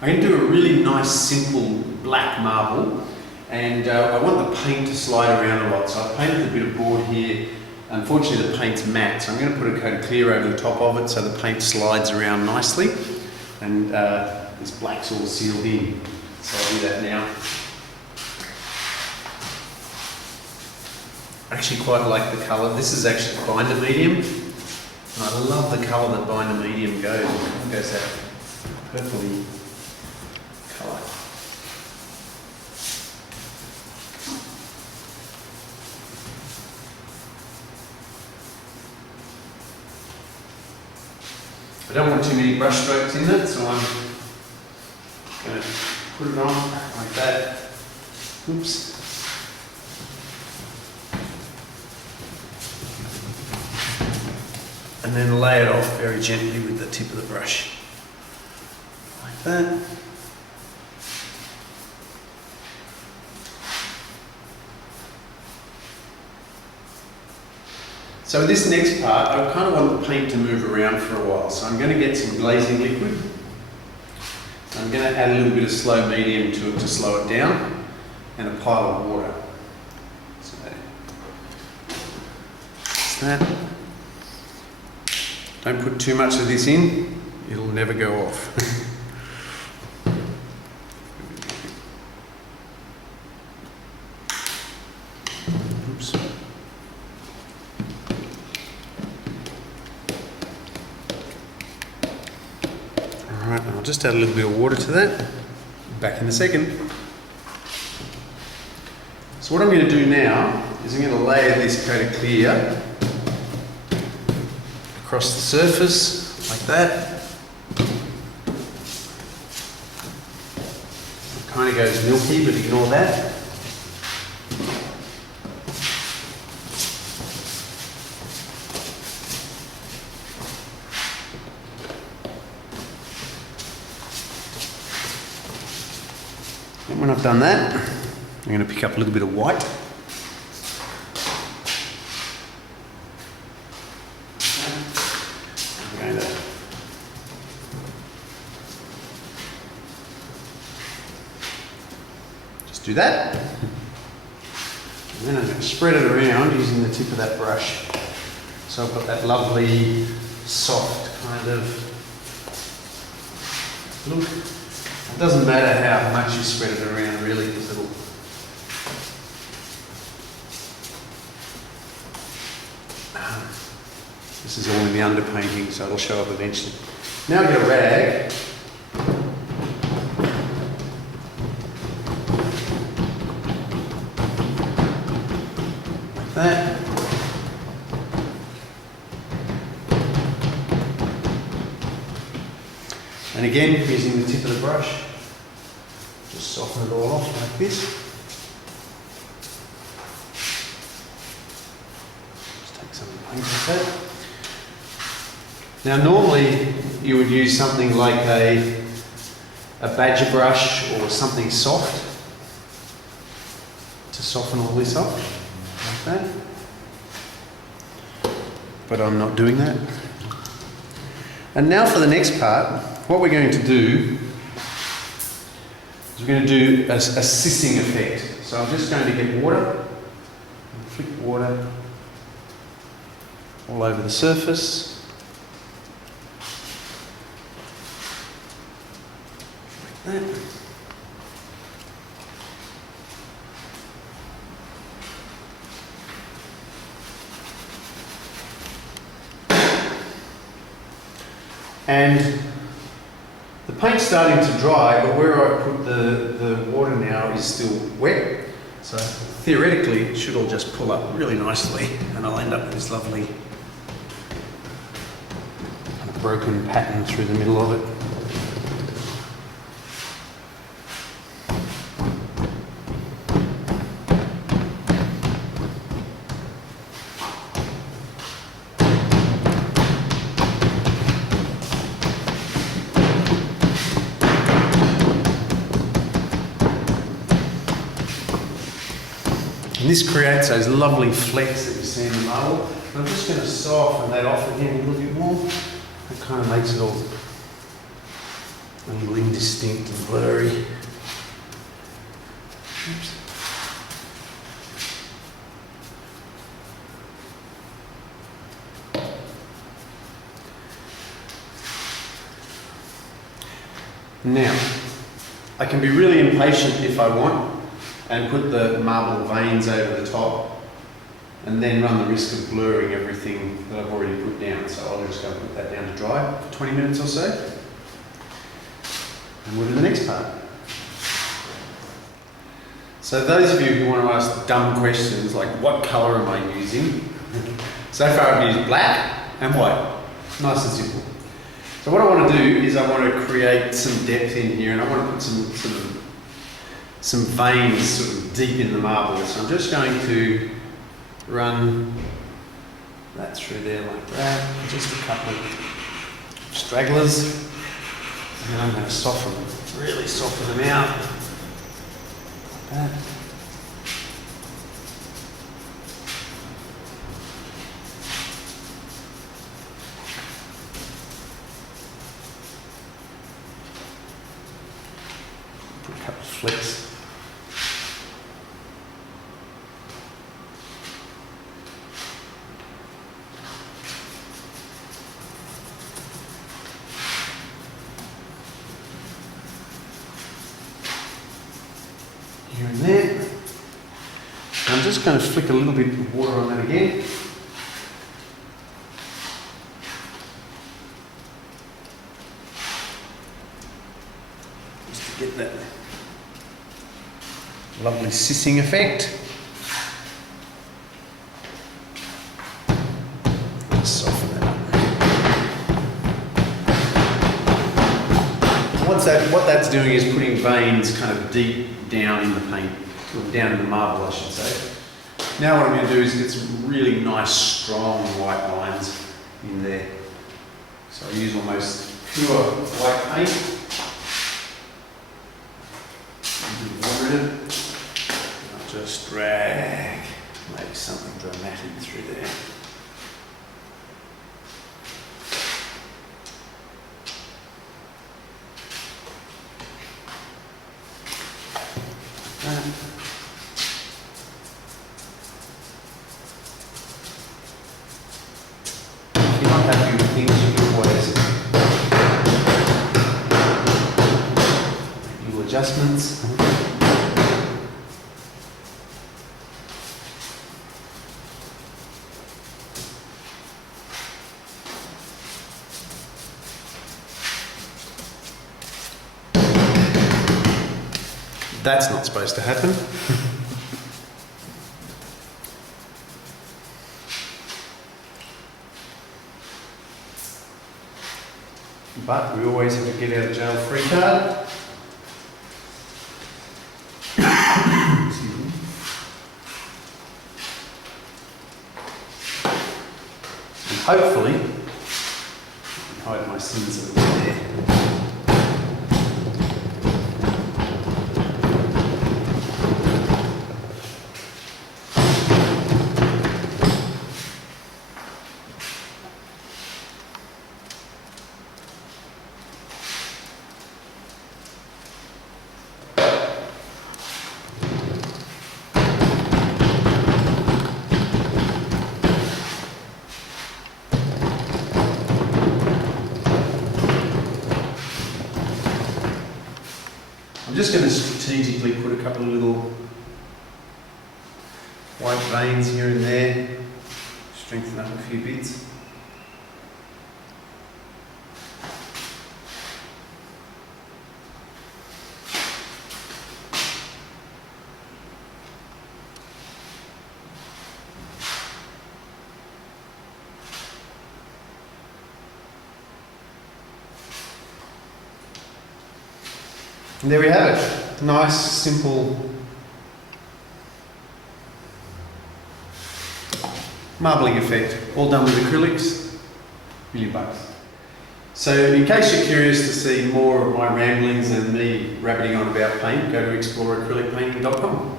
I'm going to do a really nice simple black marble, and I want the paint to slide around a lot, so I've painted a bit of board here. Unfortunately the paint's matte, so I'm going to put a coat of clear over the top of it so the paint slides around nicely, and this black's all sealed in, so I'll do that now. I actually quite like the colour. This is actually binder medium, and I love the colour that binder medium goes. It goes that purpley colour. I don't want too many brush strokes in it, so I'm going to put it on like that. Oops. And then lay it off very gently with the tip of the brush. Like that. So this next part, I kind of want the paint to move around for a while. So I'm going to get some glazing liquid. I'm going to add a little bit of slow medium to it to slow it down, and a pile of water. So that's that. Don't put too much of this in, it'll never go off. Oops. Alright, I'll just add a little bit of water to that. Back in a second. So what I'm going to do now is I'm going to layer this coat of clear across the surface, like that. It kind of goes milky, but ignore that. And when I've done that, I'm going to pick up a little bit of white. Do that, and then I'm going to spread it around using the tip of that brush. So I've got that lovely, soft kind of look. It doesn't matter how much you spread it around, really, because it'll. This is all in the underpainting, so it'll show up eventually. Now I've got a rag. That. And again, using the tip of the brush, just soften it all off like this. Just take some of the paint off that. Now normally you would use something like a badger brush or something soft to soften all this up. That. But I'm not doing that. And now for the next part, what we're going to do is we're going to do a Cissing effect. So I'm just going to get water, and flick water all over the surface. Like that. And the paint's starting to dry, but where I put the water now is still wet. So theoretically, it should all just pull up really nicely, and I'll end up with this lovely kind of broken pattern through the middle of it. And this creates those lovely flecks that you see in the marble. And I'm just going to soften that off again a little bit more. It kind of makes it all a little indistinct and blurry. Oops. Now, I can be really impatient if I want and put the marble veins over the top and then run the risk of blurring everything that I've already put down. So I'll just go and put that down to dry for 20 minutes or so. And we'll do the next part. So those of you who want to ask dumb questions like what colour am I using? So far I've used black and white. Nice and simple. So what I want to do is I want to create some depth in here and I want to put some veins sort of deep in the marble. So I'm just going to run that through there like that, just a couple of stragglers, and then I'm going to really soften them out like that. Put a couple of flicks. Here and there. I'm just going to flick a little bit of water on that again. Just to get that lovely Cissing effect. Let's soften that up. What that's doing is putting veins kind of deep down in the paint, or down in the marble I should say. Now what I'm going to do is get some really nice strong white lines in there. So I use almost pure white paint. Water in it. I'll just drag, make something dramatic through there. If you're not happy with things, you can always make little adjustments. That's not supposed to happen. But we always have to get out of jail free card. And hopefully, I can hide my sins a little bit there. I'm just going to strategically put a couple of little white veins here and there, strengthen up a few bits. And there we have it. Nice, simple marbling effect, all done with acrylics, $1,000,000. So in case you're curious to see more of my ramblings and me rabbiting on about paint, go to exploreacrylicpainting.com.